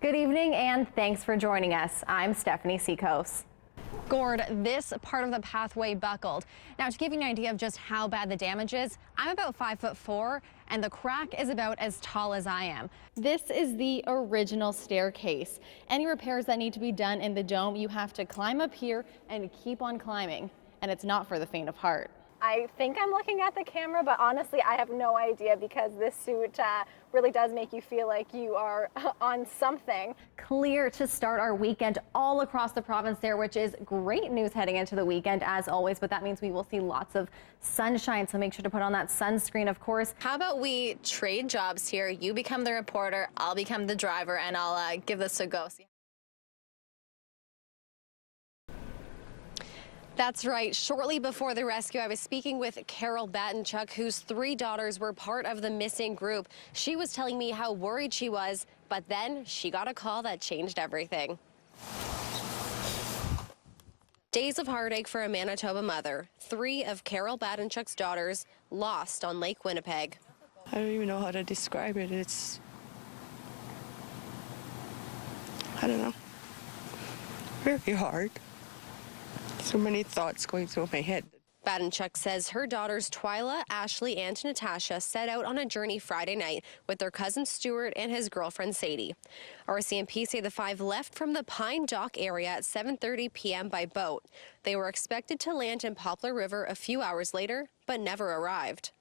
Good evening and thanks for joining us. I'm Stephanie Tsicos. Gord, this part of the pathway buckled. Now, to give you an idea of just how bad the damage is, I'm about 5'4" and the crack is about as tall as I am. This is the original staircase. Any repairs that need to be done in the dome, you have to climb up here and keep on climbing, and it's not for the faint of heart. I think I'm looking at the camera, but honestly, I have no idea because this suit really does make you feel like you are on something. Clear to start our weekend all across the province there, which is great news heading into the weekend as always, but that means we will see lots of sunshine, so make sure to put on that sunscreen, of course. How about we trade jobs here? You become the reporter, I'll become the driver, and I'll give this a go. That's right. Shortly before the rescue, I was speaking with Carol Batenchuk, whose 3 daughters were part of the missing group. She was telling me how worried she was, but then she got a call that changed everything. Days of heartache for a Manitoba mother. 3 of Carol Batenchuk's daughters lost on Lake Winnipeg. I don't even know how to describe it. I don't know, very hard. So many thoughts going through my head. Batenchuk says her daughters Twyla, Ashley, and Natasha set out on a journey Friday night with their cousin Stuart and his girlfriend Sadie. RCMP say the 5 left from the Pine Dock area at 7:30 p.m. by boat. They were expected to land in Poplar River a few hours later, but never arrived.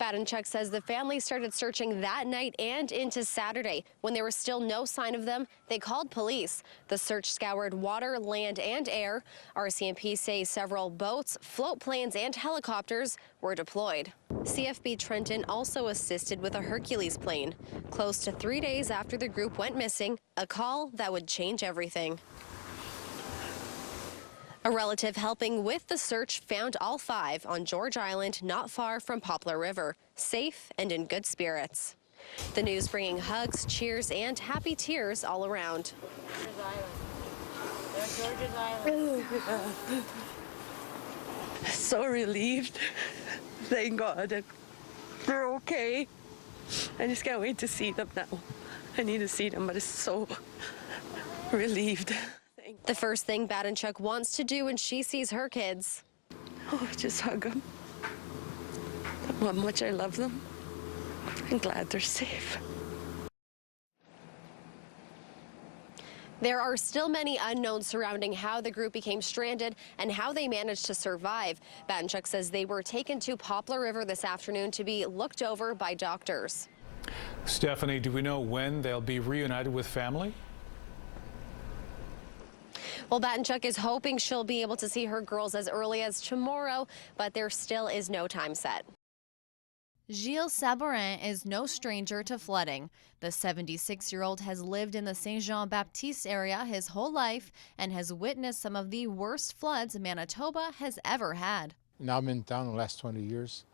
Batenchuk says the family started searching that night and into Saturday. When there was still no sign of them, they called police. The search scoured water, land, and air. RCMP say several boats, float planes, and helicopters were deployed. CFB Trenton also assisted with a Hercules plane. Close to 3 days after the group went missing, a call that would change everything. A relative helping with the search found all 5 on George Island, not far from Poplar River, safe and in good spirits. The news bringing hugs, cheers, and happy tears all around. George's Island. So relieved. Thank God that they're okay. I just can't wait to see them now. I need to see them, but it's so relieved. The first thing Batenchuk wants to do when she sees her kids. Oh, just hug them. How much I love them. I'm glad they're safe. There are still many unknowns surrounding how the group became stranded and how they managed to survive. Batenchuk says they were taken to Poplar River this afternoon to be looked over by doctors. Stephanie, do we know when they'll be reunited with family? Well, Batenchuk is hoping she'll be able to see her girls as early as tomorrow, but there still is no time set. Gilles Sabourin is no stranger to flooding. The 76-year-old has lived in the Saint-Jean-Baptiste area his whole life and has witnessed some of the worst floods Manitoba has ever had. Now I'm in town the last 20 years.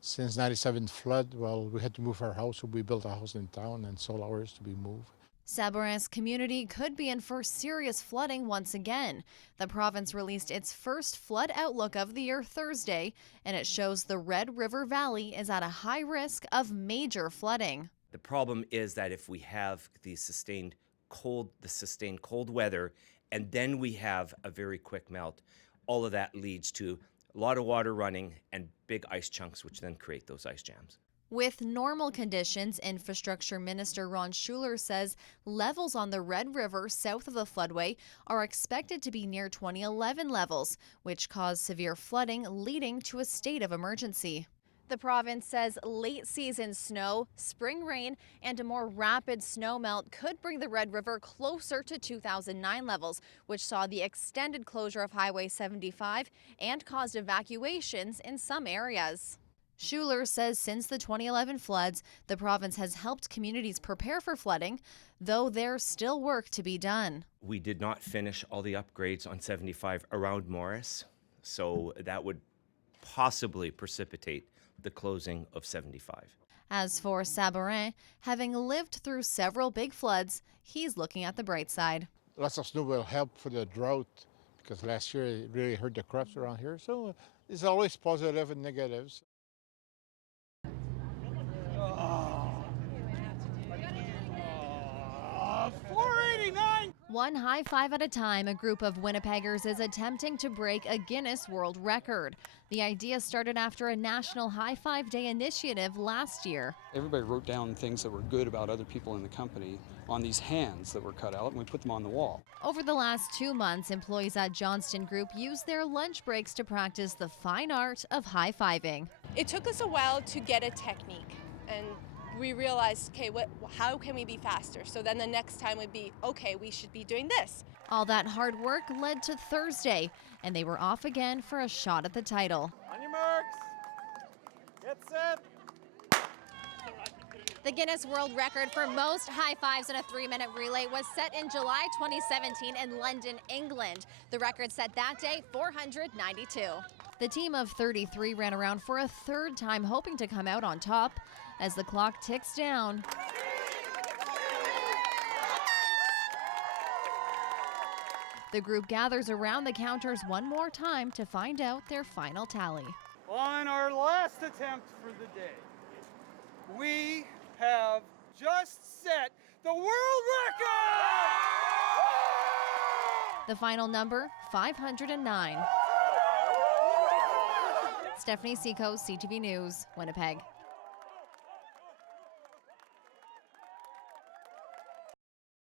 Since 97 flood, well, we had to move our house, so we built a house in town and sold ours to be moved. Sabourin's community could be in for serious flooding once again. The province released its first flood outlook of the year Thursday, and it shows the Red River Valley is at a high risk of major flooding. The problem is that if we have the sustained cold weather, and then we have a very quick melt, all of that leads to a lot of water running and big ice chunks, which then create those ice jams. With normal conditions, Infrastructure Minister Ron Schuler says levels on the Red River south of the floodway are expected to be near 2011 levels, which caused severe flooding, leading to a state of emergency. The province says late season snow, spring rain, and a more rapid snowmelt could bring the Red River closer to 2009 levels, which saw the extended closure of Highway 75 and caused evacuations in some areas. Schuler says since the 2011 floods, the province has helped communities prepare for flooding, though there's still work to be done. We did not finish all the upgrades on 75 around Morris, so that would possibly precipitate the closing of 75. As for Sabourin, having lived through several big floods, he's looking at the bright side. Lots of snow will help for the drought because last year it really hurt the crops around here. So there's always positive and negatives. For One high five at a time, a group of Winnipeggers is attempting to break a Guinness World Record. The idea started after a National High Five Day initiative last year. Everybody wrote down things that were good about other people in the company on these hands that were cut out, and we put them on the wall. Over the last 2 months, employees at Johnston Group used their lunch breaks to practice the fine art of high-fiving. It took us a while to get a technique, and we realized, okay, how can we be faster? So then the next time would be, okay, we should be doing this. All that hard work led to Thursday, and they were off again for a shot at the title. On your marks, get set. The Guinness World Record for most high fives in a 3-minute relay was set in July 2017 in London, England. The record set that day, 492. The team of 33 ran around for a third time, hoping to come out on top. As the clock ticks down, the group gathers around the counters one more time to find out their final tally. On our last attempt for the day, we have just set the world record! The final number, 509. Stephanie Tsicos, CTV News, Winnipeg.